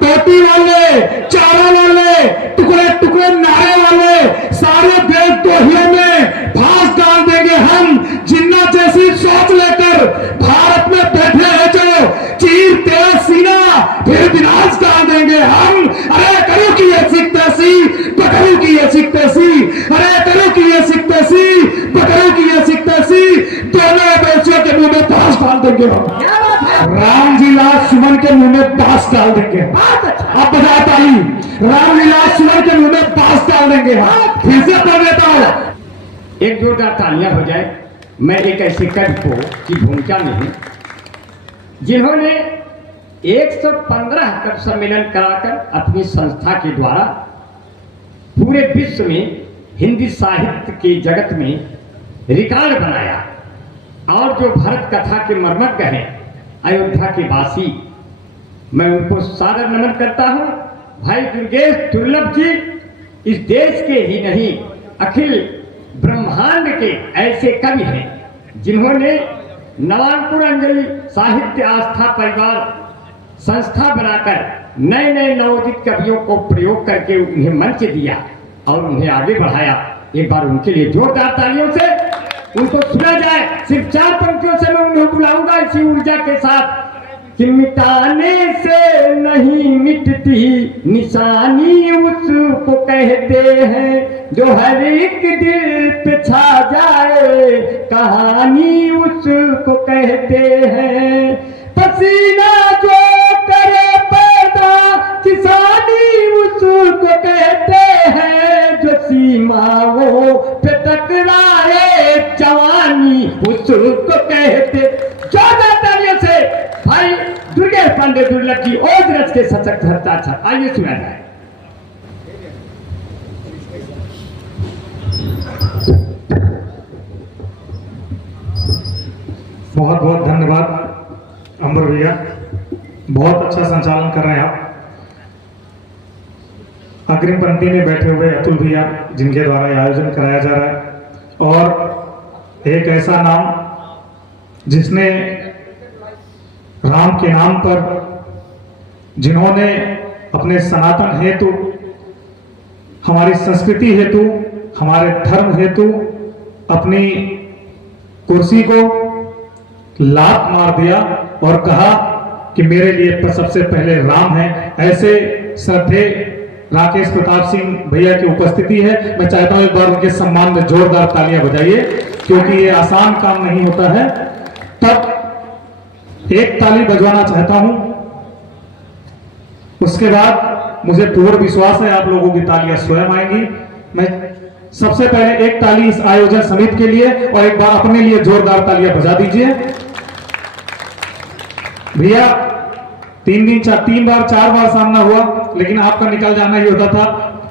टोटी वाले, चारा वाले, टुकड़े टुकड़े नारे वाले सारे देशद्रोहियों में फांस डाल देंगे हम। जिन्ना जैसी सोच लेकर भारत में बैठे हैं जो, चीर तेरा सीना फिर विनाश डाल देंगे हम। अरे करो की ये सिख तैसी, पकड़ो की ये सिख तैसी, अरे करो की ये सिख तैसी, पकड़ो की ये सिख तैसी, दोनों बेचियों के मुंह में फांस डाल देंगे हम। रामविलास सुमन के मुंह में बांस डाल देंगे। अब बजा ताली, रामविलास सुमन के मुंह में बांस डाल देंगे। फिर से कर देता हूं, एक जोरदार तालियां हो जाए। मैं एक ऐसे कवि को की भूमिका में जिन्होंने 115 कवि सम्मेलन कराकर अपनी संस्था के द्वारा पूरे विश्व में हिंदी साहित्य के जगत में रिकॉर्ड बनाया, और जो भरत कथा के मर्मज्ञ हैं अयोध्या के वासी, मैं उनको सादर नमन करता हूं। भाई दुर्गेश दुर्लभ जी इस देश के ही नहीं अखिल ब्रह्मांड के ऐसे कवि हैं जिन्होंने नवानपुर अंजलि साहित्य आस्था परिवार संस्था बनाकर नए नए नवोदित कवियों को प्रयोग करके उन्हें मंच दिया और उन्हें आगे बढ़ाया। एक बार उनके लिए जोरदार तालियों से उनको सुना जाए। सिर्फ 4 पंक्तियों से मैं उन्हें बुलाऊंगा इसी ऊर्जा के साथ कि मिटाने से नहीं मिटती निशानी उसको कहते हैं, जो हर एक दिल पे छा जाए कहानी उसको कहते हैं। पसीना जो करे पैदा किसानी उसको कहते हैं, जो सीमाओं पे टकराए जवानी उसको कहते। ज्यादा तालियों से भाई दुर्गेश पांडे दुर्लभ जी और रच के सशक्त हस्ताक्षर। आइए सुना जाए। बहुत बहुत धन्यवाद अंबर भैया, बहुत अच्छा संचालन कर रहे हैं आप। अग्रिम पंक्ति में बैठे हुए अतुल भैया जिनके द्वारा यह आयोजन कराया जा रहा है, और एक ऐसा नाम जिसने राम के नाम पर, जिन्होंने अपने सनातन हेतु, हमारी संस्कृति हेतु, हमारे धर्म हेतु अपनी कुर्सी को लात मार दिया और कहा कि मेरे लिए सबसे पहले राम है। ऐसे श्रद्धे राकेश प्रताप सिंह भैया की उपस्थिति है। मैं चाहता हूं एक बार उनके सम्मान में जोरदार तालियां बजाइए, क्योंकि ये आसान काम नहीं होता है। तब एक ताली बजवाना चाहता हूं, उसके बाद मुझे पूर्ण विश्वास है आप लोगों की तालियां स्वयं आएंगी। मैं सबसे पहले एक ताली इस आयोजन समिति के लिए और एक बार अपने लिए जोरदार तालियां बजा दीजिए। भैया 3 बार 4 बार सामना हुआ, लेकिन आपका निकल जाना ही होता था।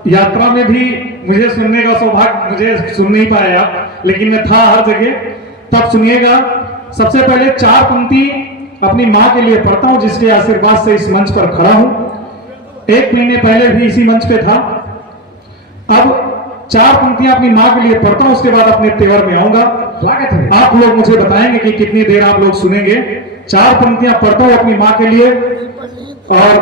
यात्रा में भी मुझे सुनने का सौभाग्य, मुझे सुन नहीं पाया आप, लेकिन मैं था हर जगह। तब सुनिएगा, सबसे पहले 4 पंक्ति अपनी मां के लिए पढ़ता हूं, जिसके आशीर्वाद से इस मंच पर खड़ा हूं। 1 महीने पहले भी इसी मंच पे था। अब 4 पंक्तियां अपनी मां के लिए पढ़ता हूं, उसके बाद अपने तेवर में आऊंगा। स्वागत है। आप लोग मुझे बताएंगे कि कितनी देर आप लोग सुनेंगे। 4 पंक्तियां पढ़ता हूं अपनी मां के लिए, और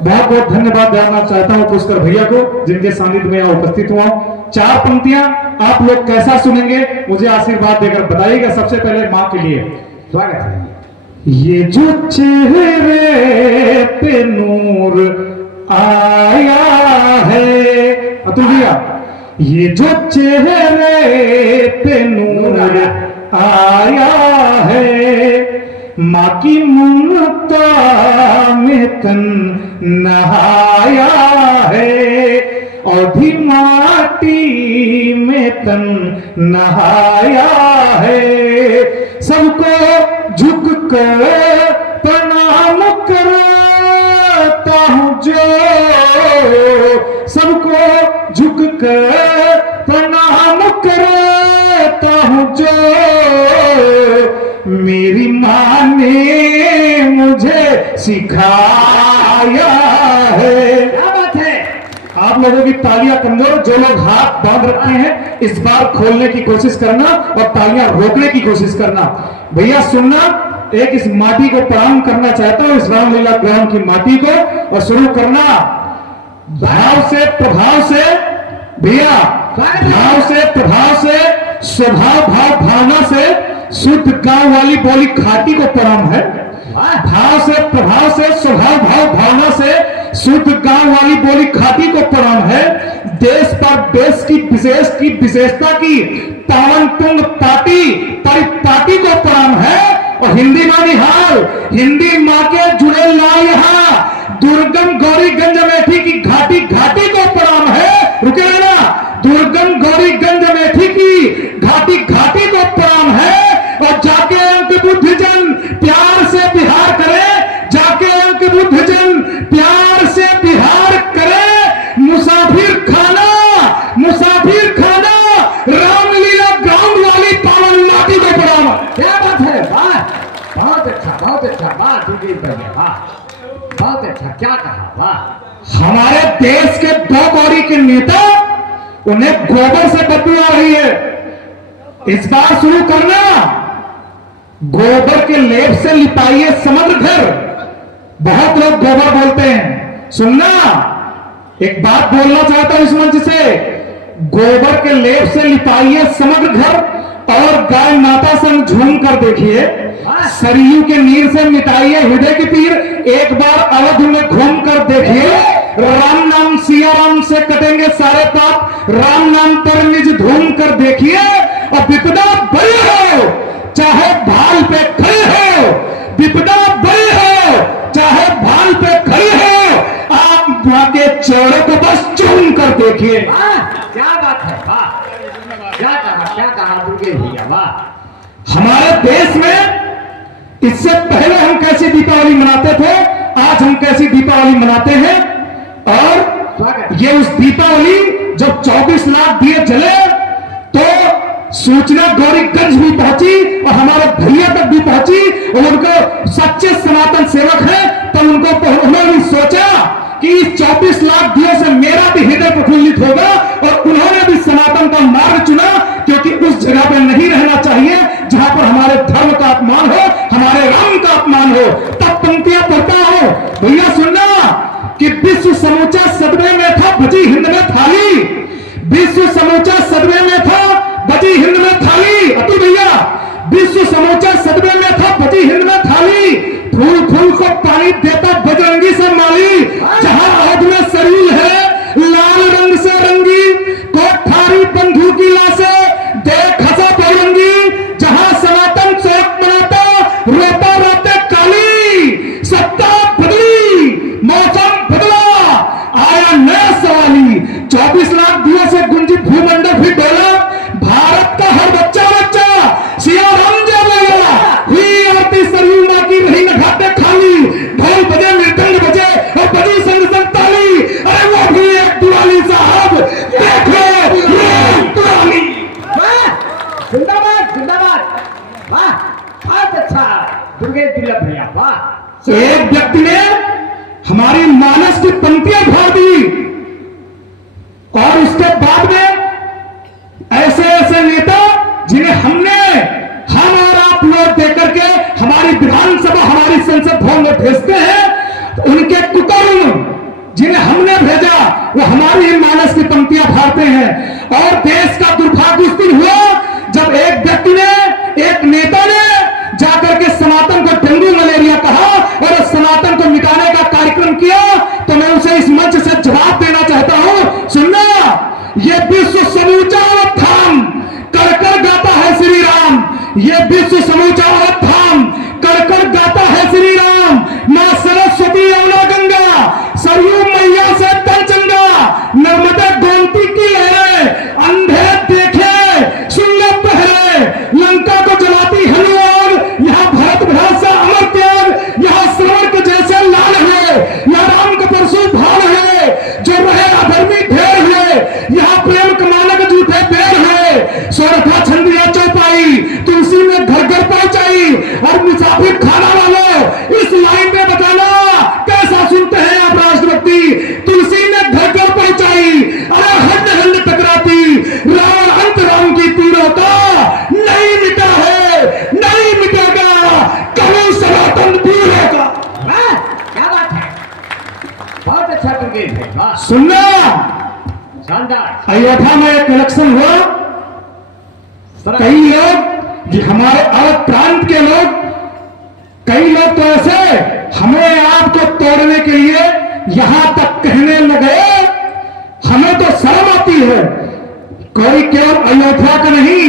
बहुत बहुत धन्यवाद देना चाहता हूं पुष्कर भैया को, जिनके सानिध्य में यहाँ उपस्थित हुआ। 4 पंक्तियां आप लोग कैसा सुनेंगे मुझे आशीर्वाद देकर बताइएगा। सबसे पहले मां के लिए स्वागत है। ये जो चेहरे पे नूर आया है, अतुल भैया, ये जो चेहरे पे नूर आया है, माँ की ममता में तन नहाया है, और भी माटी में तन नहाया है। सबको झुक कर प्रणाम करता हूँ जो, सबको झुक कर प्रणाम करता हूँ जो, मेरी माँ ने मुझे सिखाया है। क्या बात है। आप लोगों की तालियां कमजोर, जो लोग हाथ बांध रखे हैं इस बार खोलने की कोशिश करना और तालियां रोकने की कोशिश करना। भैया सुनना, एक इस माटी को प्रणाम करना चाहता हूं, इस रामलीला ग्राम की माटी को, और शुरू करना भाव से, प्रभाव से भैया, भाव से, प्रभाव से, स्वभाव, भाव, भावना से, शुद्ध गांव वाली बोली खाटी को प्रणाम है। भाव से, प्रभाव से, स्वभाव, भाव, भावना से, शुद्ध गांव वाली बोली खाटी को प्रणाम है। देश पर देश की विशेषता की पावन तुंग पाटी परिपाटी को प्रणाम है। और हिंदी माँ निहाल, हिंदी माँ के जुड़े लाल यहाँ दुर्गम गौरीगंज अमेठी की घाटी घाटी को प्रणाम है। रुके ना, दुर्गम गौरीगंज अमेठी की घाटी घाटी को प्रणाम है। और जाके अंक बुद्धजन प्यार से बिहार करे, जाके अंक बुद्धजन प्यार से बिहार करे। मुसाफिर खाना रामलीला ग्राउंड वाली पावन माटी को प्रणाम। क्या बात है, वाह, बहुत अच्छा, बहुत अच्छा, वाह दीदी भैया, वाह, बहुत अच्छा, क्या कहा, वाह। हमारे देश के 2 कौड़ी के नेता, उन्हें गोबर से बदबू आ रही है। इस बार शुरू करना, गोबर के लेप से लिपाइए समग्र घर। बहुत लोग गोबर बोलते हैं, सुनना, एक बात बोलना चाहता हूं इस मंच से, गोबर के लेप से लिपाइए समग्र घर और गाय माता संग झूम कर देखिए। सरयू के नीर से मिटाइए हृदय की तीर, एक बार अवध में घूम कर देखिए। राम नाम सिया राम से कटेंगे सारे पाप, राम नाम पर निज धूम कर देखिए। और विपदा बड़ी हो चाहे भाल पे खड़े हो, विपदा बड़ी हो चाहे भाल पे खड़े हो, आप मां के चौड़े को बस चूम कर देखिए। क्या बात है, वाह, क्या कहा दुर्गे भैया, वाह। हमारे देश में इससे पहले हम कैसी दीपावली मनाते थे, आज हम कैसी दीपावली मनाते हैं। और ये उस दीपावली जब 24 लाख दिए जले तो सूचना गौरीगंज भी पहुंची और हमारे भैया तक भी पहुंची, और उनको सच्चे सनातन सेवक है तो उन्होंने सोचा कि इस 24 लाख दियों से मेरा भी हृदय प्रफुल्लित होगा, और उन्होंने भी सनातन का मार्ग चुना, क्योंकि उस जगह पर नहीं रहना चाहिए जहां पर हमारे धर्म का अपमान हो, हमारे राम का अपमान हो। तब पंक्तियां पढ़ता हो भैया, सुनना कि विश्व समूचा सदमे में था बची हिंद में थाली, विश्व समूचा सदमे में था बची हिंद में थाली। अतुल भैया, विश्व समूचा सदमे में था बची हिंद में थाली, फूल फूल को पानी देता बजरंगी से माली। जहां अवध में सरयू है लाल रंग से रंगी, कोठारी बंधु की लाशे देख हंसा बहुरंगी। जहां सनातन शोक मनाता रोता रोते काली, सत्ता बदली मौसम बदला आया नया सवाली। 24 लाख दिनों से गुंजी भूमंडल फिर डोला, भारत का हर बच्चा बच्चा सिया राम जय बोला। हुई आरती सरयू मां की, रही न घाटे खाली, ढोल बजे मृदंग बजे और बजी संग संग ताली। अरे वो भी एक दिवाली साहब, देखो दिवाली। जिंदाबाद जिंदाबाद, वाह, बहुत अच्छा दुर्गे दुर्लभ भैया, वाह। एक व्यक्ति ने हमारी मानस की पंक्तियां भर दी, और उसके बाद में ऐसे ऐसे नेता जिन्हें हम और आप लोग देकर के हमारी विधानसभा, हमारी संसद भवन में भेजते हैं, उनके कुकर्म जिन्हें हमने भेजा वो हमारी ही मानस की पंक्तियां भरते हैं। और देश का दुर्भाग्य उस दिन हुआ जब एक व्यक्ति ने, एक नेता ने जाकर के सनातन को डेंगू मलेरिया कहा और सनातन को मिटाने का कार्यक्रम किया। तो मैं उसे इस मंच से जवाब देना चाहता हूं, सुनना, ये विश्व समूचा थाम कर कर गाता है श्री राम, ये विश्व समूचा थाम कर कर गाता है श्री राम। मां सरस्वती यमुना गंगा सरयू मैया से तंचंगा, नर्मदा गोमती की लहरें अंधे देखे सुन ले पहरे, लंका को जलाती हनुमान यहाँ भरत भाषा अमर गए भाई, वाह सुनना, शानदार। अयोध्या में एक इलेक्शन हुआ, कई लोग, ये हमारे अरब प्रांत के लोग, कई लोग तो ऐसे हमें आपको तोड़ने के लिए यहां तक कहने लगे, हमें तो शर्म आती है। कोई केवल अयोध्या का नहीं,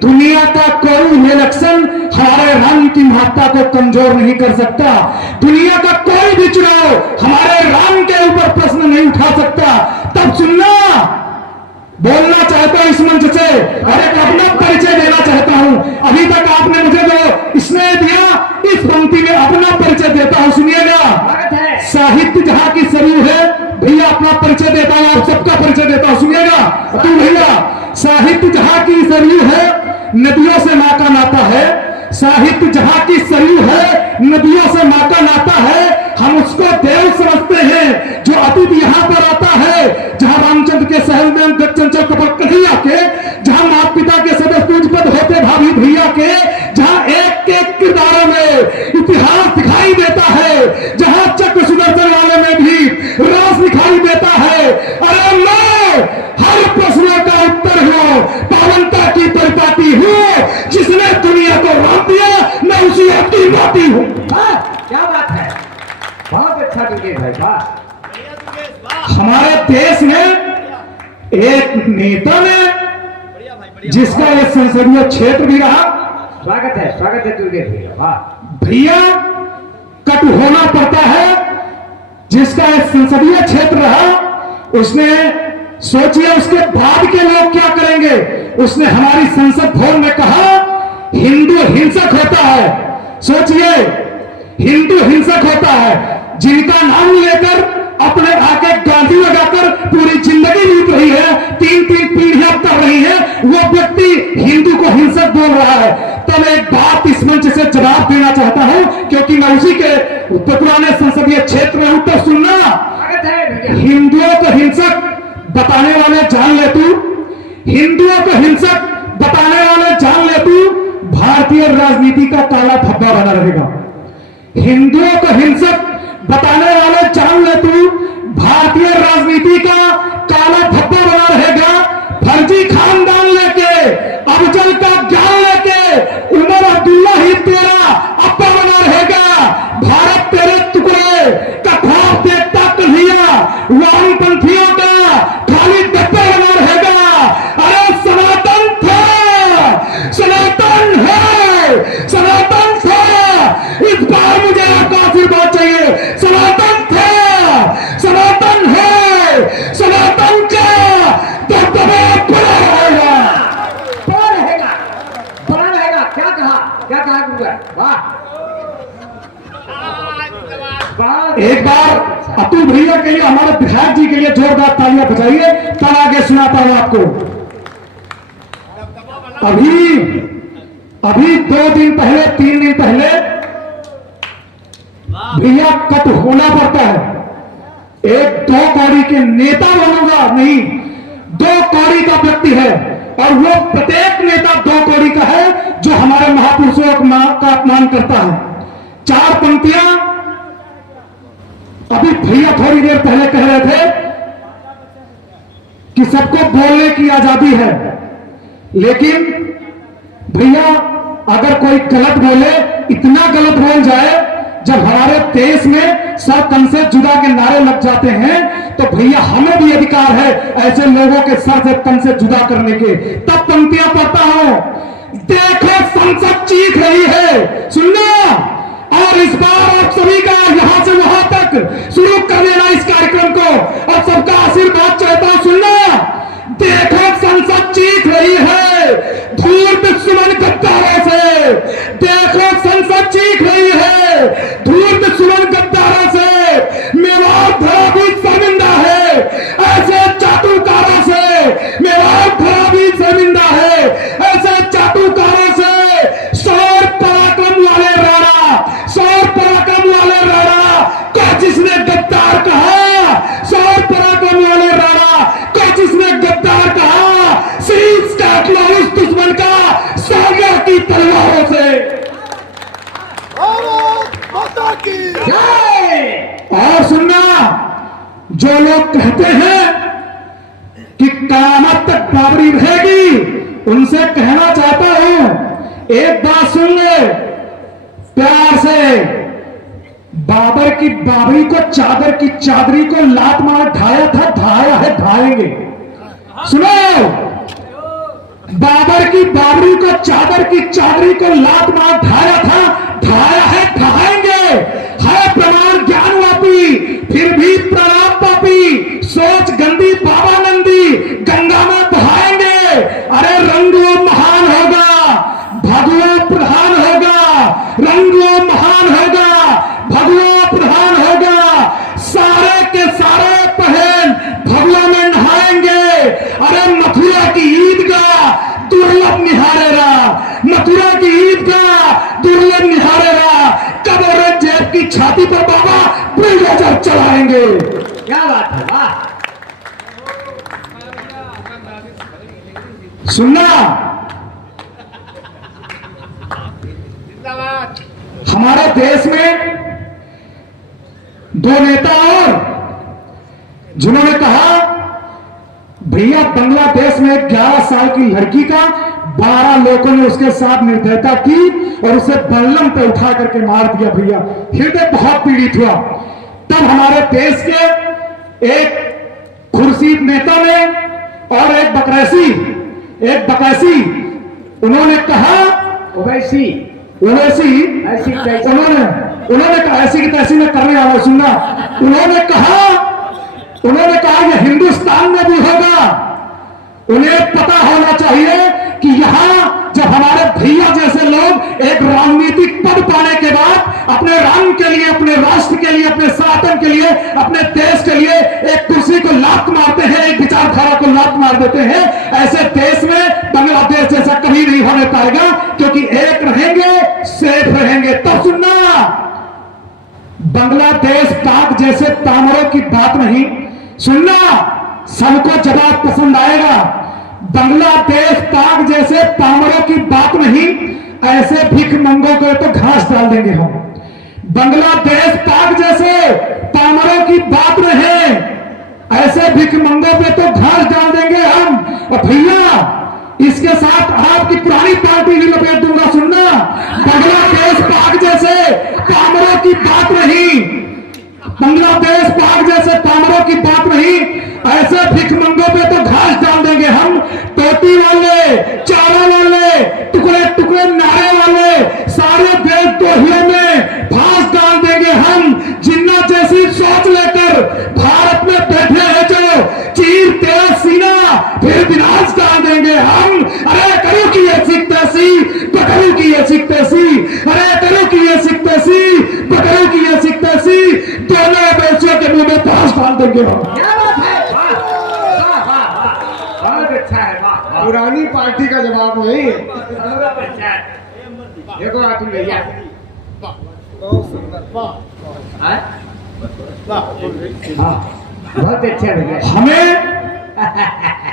दुनिया का कोई इलेक्शन हमारे राम की महत्ता को कमजोर नहीं कर सकता। दुनिया का कोई भी चुनाव हमारे राम के ऊपर प्रश्न नहीं उठा सकता। तब सुनना, बोलना चाहता हूं इस मंच से और एक अपना परिचय देना चाहता हूं। अभी तक आपने मुझे जो स्नेह दिया, इस पंक्ति में अपना परिचय देता हूं, सुनिएगा। स्वागत है। साहित्य जहां की सरयू है, भैया अपना परिचय देता हूं, आप सबका परिचय देता हूं, सुनिएगा। तू भैया, साहित्य जहां की सरयू है, नदियों से मां का नाता है। साहित्य जहां की सरयू है, नदियों से मां का नाता है। हम उसको देव समझते हैं जो अतिथि यहां पर आता है, जहां रामचंद्र के सहल में चंचल कपल कन्हैया के, जहां माता पिता के सदैव पूजपद होते भाभी भैया के, जहां एक एक किरदारों में इतिहास दिखाई देता है, जहां चक्र सुदर्शन वाले में भी रास दिखाई देता है। अरे मैं हर प्रश्नों का उत्तर हूं, पावनता की परिपाटी हूं, जिसने दुनिया को राम दिया, मैं उसी आपकी माटी हूं। क्या बात है, बहुत अच्छा दुर्गेश भाई, वाह। हमारे देश में एक नेता ने, जिसका ये संसदीय क्षेत्र भी रहा, स्वागत है दुर्गेश भैया, वाह। भैया कट होना पड़ता है, जिसका ये संसदीय क्षेत्र रहा, उसने सोचिए उसके बाद के लोग क्या करेंगे। उसने हमारी संसद भवन में कहा हिंदू हिंसक होता है। सोचिए, हिंदू हिंसक होता है, जिनका नाम लेकर अपने आके गांधी लगाकर पूरी जिंदगी बीत रही है, तीन पीढ़ियां कर रही है, वो व्यक्ति हिंदू को हिंसक बोल रहा है। तब एक बात इस मंच से जवाब देना चाहता हूं, क्योंकि मैं उसी के पुराने संसदीय क्षेत्र में हूं। तो सुनना, हिंदुओं को हिंसक बताने वाले जान ले तू, हिंदुओं को हिंसक बताने वाले जान ले तू, भारतीय राजनीति का काला धब्बा बना रहेगा। हिंदुओं को हिंसक बताने वाले जान ले तू, भारतीय राजनीति का काला धब्बा बना रहेगा। फर्जी खानदान लेके, अफजल का ज्ञान लेके, उमर अब्दुल्ला ही तेरा अप्पा बना रहेगा। भारत तेरे टुकड़े का ख्वाब देखता कन्हैया, वामपंथियों का खाली डब्बा बना रहेगा। अरे सनातन था, सनातन है, सनातन था, इस बार मुझे आपका आशीर्वाद चाहिए। सनातन था, सनातन है, सनातन का दबदबा बड़ा रहेगा, बड़ा रहेगा, बड़ा रहेगा। क्या कहा गुरुदेव, वाह। एक बार अतुल भैया के लिए, हमारे विधायक जी के लिए जोरदार तालियां बजाइए, तब आगे सुनाता हूं आपको। अभी 2 दिन पहले, 3 दिन पहले भैया कट होना पड़ता है। एक 2 कौड़ी के नेता बनूंगा नहीं, 2 कौड़ी का व्यक्ति है, और वो प्रत्येक नेता 2 कौड़ी का है, जो हमारे महापुरुषों का अपमान करता है। 4 पंक्तियां अभी भैया थोड़ी देर पहले कह रहे थे कि सबको बोलने की आजादी है, लेकिन भैया अगर कोई गलत बोले, इतना गलत बोल जाए, जब हमारे देश में सब तन से जुदा के नारे लग जाते हैं, तो भैया हमें भी अधिकार है ऐसे लोगों के सर से तन से जुदा करने के। तब पंक्तियां पढ़ता हूं, देखो संसद चीख रही है, सुनना, और इस बार आप सभी का यहां से वहां तक शुरू कर देना इस कार्यक्रम को, और सबका आशीर्वाद चाहता हूं। सुनना, देखो संसद चीख रही है, दूर दुश्मन गद्दारों से, देखो संसद चीख रही है, दूर दुश्मन गद्दारों से, मेवाड़ धरा भी शर्मिंदा है, ऐसे चाटुकारों से मेवाड़ धरा भी शर्मिंदा है, ऐसे चाटुकारों से। शौर्य पराक्रम वाले राणा, शौर्य पराक्रम वाले राणा को जिसने गद्दार कहा, शौर्य पराक्रम वाले राणा को जिसने गद्दार कहा, शीश काट लो उस दुश्मन का सागर की तलवारों से। भारत माता की जय। और सुनना, जो लोग कहते हैं कि कयामत तक बाबरी रहेगी, उनसे कहना चाहता हूं, एक बात सुन ले प्यार से। बाबर की बाबरी को, चादर की चादरी को लात मार ढाया था, ढाया है, ढाएंगे। सुनो, बाबर की बाबरी को, चादर की चादरी को लात मार ढाया था, ढाया है, ढाएंगे। है प्रमाण ज्ञानवापी, फिर भी प्रणाम पापी, सोच गंदी बाबा नंदी, गंगा में बहाएंगे। अरे रंग वो महान होगा, भगवा प्रधान होगा, रंग वो महान होगा, भगवा प्रधान होगा। सारे के सारे बहन भगवा में नहाएंगे। अरे मथुरा की ईदगाह दुर्लभ निहारेगा, मथुरा की ईदगाह दुर्लभ निहारेगा। कब औरंगजेब की छाती पर बाबा बुलडोजर चलाएंगे। क्या बात है, वाह। सुनना, हमारे देश में दो नेता और जिन्होंने कहा भैया बांग्लादेश में 11 साल की लड़की का 12 लोगों ने उसके साथ निर्दयता की और उसे बल्लम पे उठा करके मार दिया। भैया हृदय बहुत पीड़ित हुआ। तब हमारे देश के एक खुर्शीद नेता ने और एक बकैसी उन्होंने कहा, ओवैसी ऐसी उन्होंने कहा, ऐसी की तैसी में करने वाला। सुनना, उन्होंने कहा यह हिंदुस्तान में भी होगा। उन्हें पता होना चाहिए कि यहां जब हमारे भैया जैसे लोग एक राजनीतिक पद पाने के बाद अपने राम के लिए, अपने राष्ट्र के लिए, अपने सनातन के लिए, अपने देश के लिए एक कुर्सी को लात मारते हैं, एक विचारधारा को लात मार देते हैं, ऐसे देश में बांग्लादेश जैसा कभी नहीं होने पाएगा, क्योंकि एक रहेंगे, सेफ रहेंगे। तो सुनना, बांग्लादेश पाक जैसे तामरों की बात नहीं। सुनना, सबको जवाब पसंद आएगा। बांग्लादेश पाक जैसे पामरों की बात नहीं, ऐसे भीख मंगों को तो घास डाल देंगे हम। बांग्लादेश पाक जैसे पामरों की बात नहीं, ऐसे भीख मंगों पे तो घास डाल देंगे हम। और भैया इसके साथ आपकी पुरानी पार्टी भी लपेट दूंगा। सुनना, बांग्लादेश पाक जैसे पामरों की बात नहीं, बांग्लादेश पाक जैसे पामरों की बात नहीं, ऐसे भिख मंगों पे तो घास डाल देंगे हम। टोटी वाले, चारा वाले, टुकड़े टुकड़े नारे वाले सारे देशद्रोहियों में फांस डाल देंगे हम। जिन्ना जैसी सोच लेकर भारत में बैठे हैं जो, चीर तेरा सीना फिर विनाश डाल देंगे हम। अरे करो की ये सिख तैसी, पकड़ो की ये सिख तैसी, अरे करो की ये सिख तैसी, पकड़ो की ये सिख तैसी, दोनों बेचियों के मुंह में फांस डाल देंगे हम। क्या बात है, बहुत अच्छा है, वाह। पुरानी पार्टी का जवाब नहीं। बहुत अच्छा है। देखो आप भैया, बहुत सुंदर, हाँ? बहुत अच्छा भैया। हमें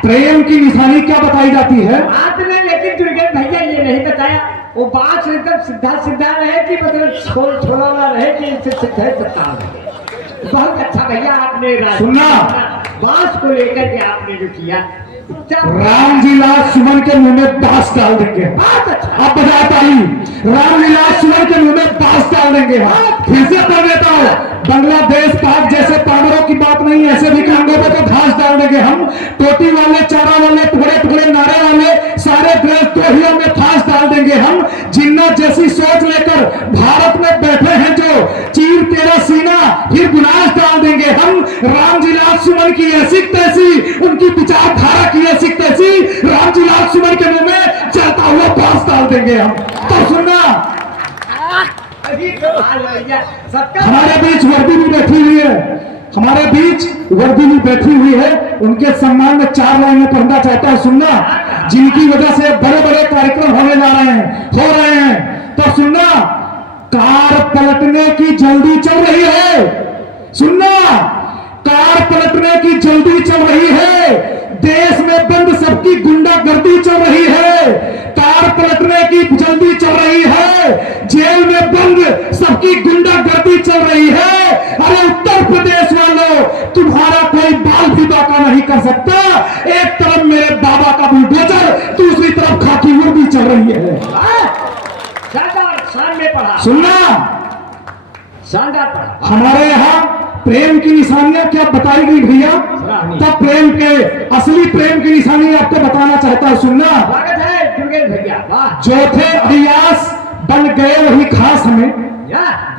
प्रेम की निशानी क्या बताई जाती है? बात में लेकिन दुर्गे भैया ये नहीं बताया, वो बात एकदम सीधा सीधा रहे कि मतलब छोल छोला वाला रहे कि इससे सीधा सकता है। बहुत अच्छा भैया आपने सुनना, बात को लेकर के आपने जो किया, रामलीला सुमन के मुंह में बांस डाल देंगे। बहुत अच्छा। अब बजाय ताली, रामलीला सुमन के मुंह में बांस डाल देंगे। फिर से कर देता हूं, बांग्लादेश पाक जैसे पामरों की बात नहीं, ऐसे भी कांगों पे तो घास डाल देंगे हम। टोटी वाले, चारा वाले, टुकड़े टुकड़े नारे वाले सारे देशद्रोहियों में फांस डाल देंगे हम। जिन्ना जैसी सोच लेकर भारत में बैठे हैं जो, चीर तेरा सीना फिर विनाश डाल देंगे हम। रामलीला सुमन की ऐसी तैसी, उनकी विचारधारा की ऐसी तैसी, रामलीला सुमन के मुंह में चलता हुआ बांस डाल देंगे हम। तो सुनना, हमारे बीच वर्दी भी बैठी हुई है, हमारे बीच वर्दी भी बैठी हुई है। उनके सम्मान में 4 लाइनें पढ़ना चाहता हूं। सुनना, जिनकी वजह से बड़े बड़े कार्यक्रम होने जा रहे हैं, हो रहे हैं। तो सुनना, कार पलटने की जल्दी चल रही है। सुनना, कार पलटने की जल्दी चल रही है। देश में बंद सबकी गुंडागर्दी चल रही है। कार पलटने की जल्दी चल रही है। जेल में बंद सबकी गुंडागर्दी चल रही है। अरे उत्तर प्रदेश वालों, तुम्हारे सुनना, शानदार पढ़ा। हमारे यहाँ प्रेम की निशानियां क्या बताई गई भैया, तब प्रेम के असली प्रेम की निशानी आपको बताना चाहता हूं। सुनना, स्वागत है दुर्गेश भैया, वाह। जो थे अयास बन गए वही खास हमें,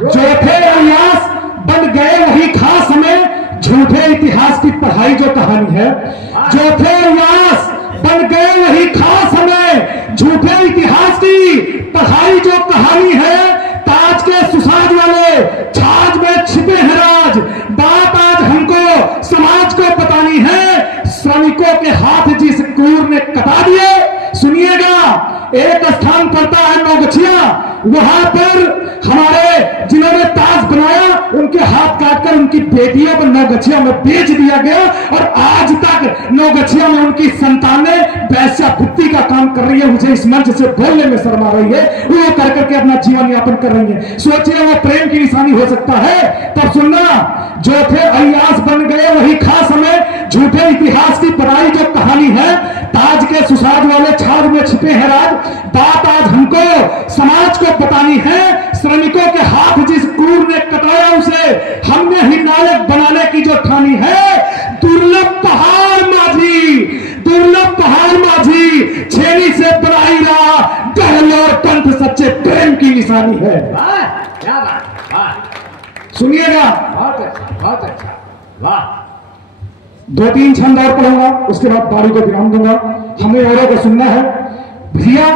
जो थे अयास बन गए वही खास हमें, झूठे इतिहास की पढ़ाई जो कहानी है। जो थे अयास बन गए वही खास हमें, झूठे इतिहास की पढ़ाई जो कहानी है। ताज के सुसाज वाले छाज में छिपे हैं राज, बात आज हमको समाज को बतानी है। श्रमिकों के हाथ जिस क्रूर ने कटा दिए, सुनिएगा, एक स्थान पड़ता है नौगछिया, वहां पर हमारे जिन्होंने ताज बनाया उनके हाथ काटकर उनकी बेटियों को नौगछिया में बेच दिया गया, और आज तक नौगछिया में उनकी संतानें वैश्यावृत्ति का काम कर रही है। मुझे इस मंच से बोलने में शर्म आ रही है, वो कर करके अपना जीवन यापन कर रही है। सोचिए वो प्रेम की निशानी हो सकता है। तब सुनना, जो थे अयास बन गए वही खास हमें, झूठे इतिहास की पढ़ाई जो कहानी है। ताज के सुसाद वाले छाज में छिपे हैं राज, बात आज हमको समाज को बतानी है। श्रमिकों के हाथ जिस क्रूर ने कटाया उसे हमने ही नायक बनाने की जो ठानी है। दुर्लभ पहाड़ माझी, दुर्लभ पहाड़ माझी, छेनी से बनाई रहा गहलोर पंथ सच्चे प्रेम की निशानी है। वाह, क्या बात, वाह। सुनिएगा, बहुत अच्छा, बहुत अच्छा, वाह। 2-3 छंद और पढ़ूंगा, उसके बाद बारी को विराम दूंगा। हमें औरों को सुनना है। भैया,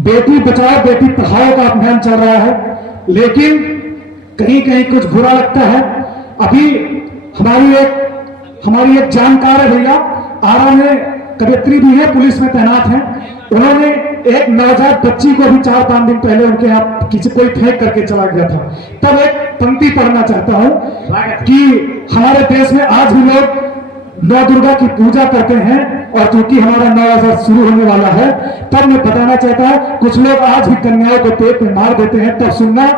बेटी बचाओ बेटी पढ़ाओ का अभियान चल रहा है, लेकिन कहीं कहीं कुछ बुरा लगता है। अभी हमारी एक जानकार है भैया, आरा में कवियत्री भी है, पुलिस में तैनात है। उन्होंने एक नवजात बच्ची को भी 4-5 दिन पहले उनके यहाँ किसी कोई फेंक करके चला गया था। तब एक पंक्ति पढ़ना चाहता हूं कि हमारे देश में आज भी लोग नौ दुर्गा की पूजा करते हैं, और क्योंकि हमारा नवरात्र शुरू होने वाला है, तब मैं बताना चाहता हूं, कुछ लोग आज भी कन्याओं को पेट में मार देते हैं। तब सुनना,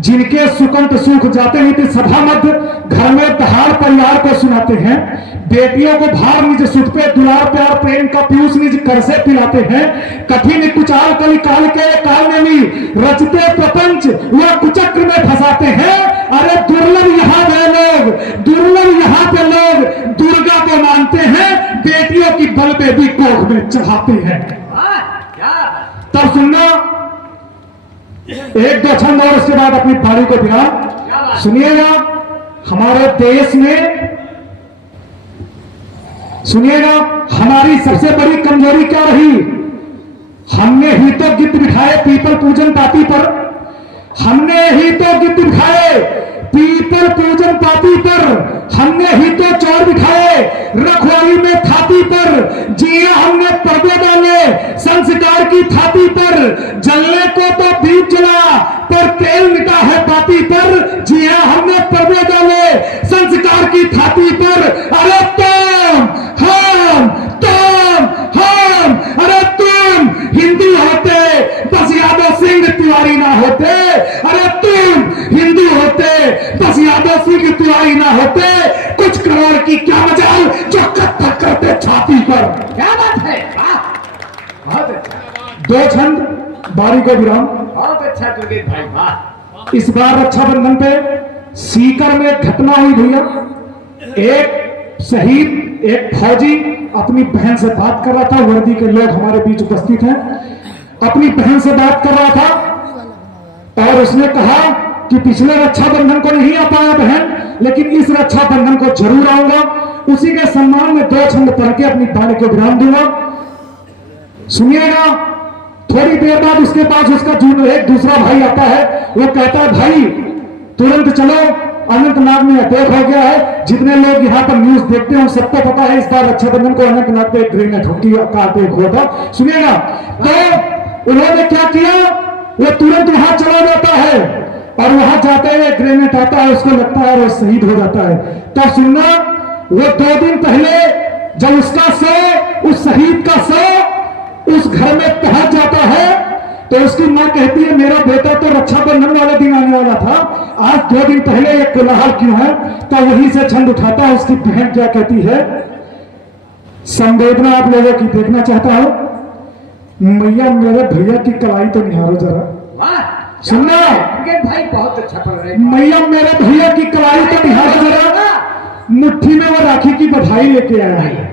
जिनके सुकंठ सूख जाते नहीं थे सभा मध्य, घर में दहाड़ परिवार को सुनाते हैं। बेटियों को भार निज सुत पे, दुलार प्यार प्रेम का पीयूष निज कर से पिलाते हैं। कठिन कुचाल कली काल के काल में भी रचते प्रपंच वह कुचक्र में फंसाते हैं। अरे दुर्लभ यहाँ पे लोग, दुर्लभ यहाँ पे लोग दुर्गा को मानते हैं, बेटियों की बल पे भी कोख में चढ़ाते हैं। तब सुनना, 1-2 छंद और उसके बाद अपनी पारी को विराम। सुनिएगा, हमारे देश में सुनिएगा, हमारी सबसे बड़ी कमजोरी क्या रही। हमने ही तो गिद्ध बिठाए पीपल पूजन पाती पर, हमने ही तो गिद्ध बिठाए पीपल पूजन पाती पर, हमने ही तो चोर बिठाए रखवाली में थाती पर। जिया हमने पर्दे डाले संस्कार की थाती पर, जलने को तो दीप जला पर तेल मिटा है बाती पर। जिया हमने पर्दे डाले संस्कार की थाती पर। अरे हम, अरे तुम हिंदू होते बस यादव सिंह तिवारी ना होते। अरे तुम हिंदू होते बस यादव सिंह तिवारी ना होते। कुछ करोड़ की क्या मजाल जो कत्था करते छाती पर। क्या बात है, वाह, बहुत अच्छा, 2 छंद, बारी को विराम। बहुत अच्छा दुर्गेश भाई, वाह। इस बार रक्षाबंधन पे सीकर में घटना हुई भैया। एक शहीद, एक फौजी अपनी बहन से बात कर रहा था, वर्दी के लोग हमारे बीच उपस्थित हैं। अपनी बहन से बात कर रहा था और उसने कहा कि पिछले रक्षाबंधन को नहीं आ पाया बहन, लेकिन इस रक्षाबंधन को जरूर आऊंगा। उसी के सम्मान में 2 छंद पढ़ के अपनी बारी को विराम दूंगा। सुनिएगा, थोड़ी देर बाद उसके पास उसका एक दूसरा भाई आता है। वो कहता है, भाई तुरंत चलो, अनंतनाग में अटैक हो गया है। जितने लोग यहाँ पर न्यूज देखते हैं सबको पता है, इस बार रक्षाबंधन को अनंतनाग पे ग्रेनेड का अटैक हुआ था। सुनिएगा, तो उन्होंने क्या किया, वो तुरंत वहां चला जाता है, और वहां जाते हुए ग्रेनेड आता है, उसको लगता है और वो शहीद हो जाता है। तब सुनना, वो 2 दिन पहले जब उसका शव, उस शहीद का शव उस घर में पहुंच जाता है, तो उसकी मां कहती है, मेरा बेटा तो रक्षाबंधन वाले दिन आने वाला था, आज 2 दिन पहले ये कोलाहल क्यों है। तो वहीं से छंद उठाता है। उसकी बहन क्या कहती है, संवेदना आप लोगों की देखना चाहता हूं। मैया मेरे भैया की कलाई तो निहारो जरा। वाह, सुनना अगर भाई बहुत अच्छा पढ़ रहे हैं। मैया मेरे भैया की कलाई तो निहार जरा, मुट्ठी में वो राखी की बधाई लेके आया है।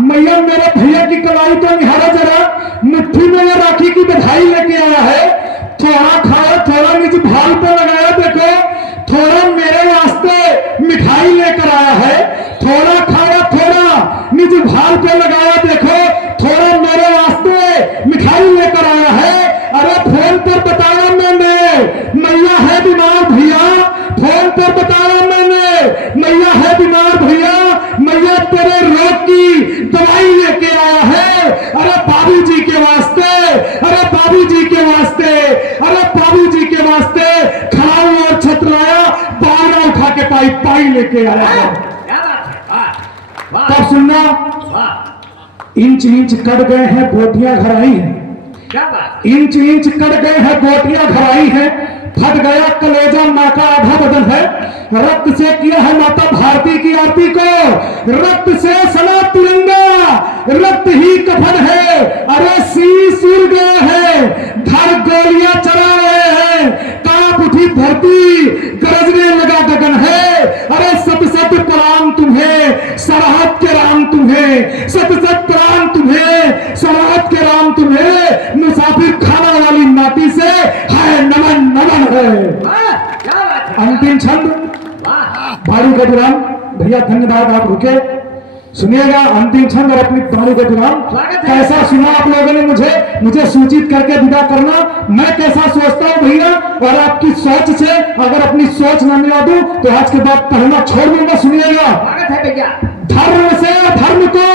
मैया मेरे भैया की कलाई तो निहारा जरा, मुट्ठी में वो राखी की बधाई लेके आया है। थोड़ा खाया, थोड़ा निज भाल पे लगाया, देखो थोड़ा मेरे वास्ते मिठाई लेकर आया है। थोड़ा खाया, थोड़ा निज भाल पे लगाया, देखो थोड़ा मेरे वास्ते मिठाई लेकर आया है। अरे फोन पर बताया मैंने मैया है बीमार भैया, फोन पर बताया मैंने मैया है बीमार भैया, मैया तेरे रोग की दवाई लेके आया है। अरे बाबूजी के वास्ते, अरे बाबूजी के वास्ते, अरे बाबूजी के वास्ते खाओ और छतराया, बारह उठा के पाई पाई लेके आया है। क्या बात है, वाह वाह तब सुनना, वाह, इंच इंच कट गए हैं गोटियां घर आई हैं, क्या बात, इंच इंच कट गए हैं गोटियां घर आई हैं। फट गया कलेजा, माँ का आधा बदन है, रक्त से किया है माता भारती की आरती को, रक्त से सना तिरंगा, रक्त ही कफन है। अरे शीश उड़ गए हैं, धर गोलियां चला रहे हैं, कांप उठी धरती, गरजने लगा गगन है। अरे सत सत प्रणाम तुम्हें, सरहद के राम तुम्हें, सत सत प्रणाम तुम्हें, सरहद के राम तुम्हें, मुसाफिर खाना वाली माटी से है नमन नमन है। वाह, क्या बात है, अंतिम छंद वाह, बाड़ी का विराम। भैया धन्यवाद, आप रुके सुनिएगा अंतिम छंद और अपनी बाड़ी का विराम। स्वागत है। कैसा सुना आप लोगों ने, मुझे सूचित करके विदा करना। मैं कैसा सोचता हूँ भैया, और आपकी सोच से अगर अपनी सोच न मिला दूं तो आज के बाद पढ़ना छोड़ दूंगा। सुनिएगा, स्वागत है भैया, धर्म से धर्म को,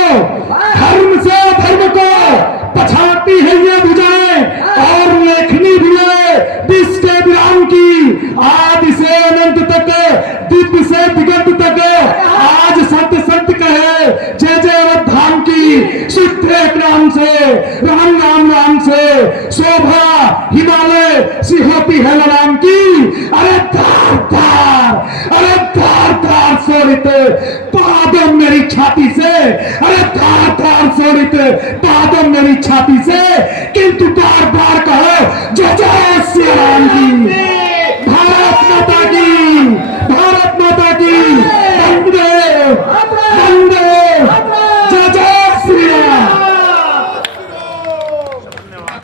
धर्म से धर्म को पछाड़ती है ये भुजाएं, और लेखनी भी है विश्व के विराम की, आदि से अनंत तक, दिव्य से दिगंत तक, आज संत संत कहे जय जय धाम की, सूत्र एक नाम से, राम राम राम से, शोभा हिमालय सी होती है राम की। अरे धार धार, अरे धार धार सोरित पादम मेरी छाती से, अरे धार धार सोरित पादम मेरी छाती से, किंतु बार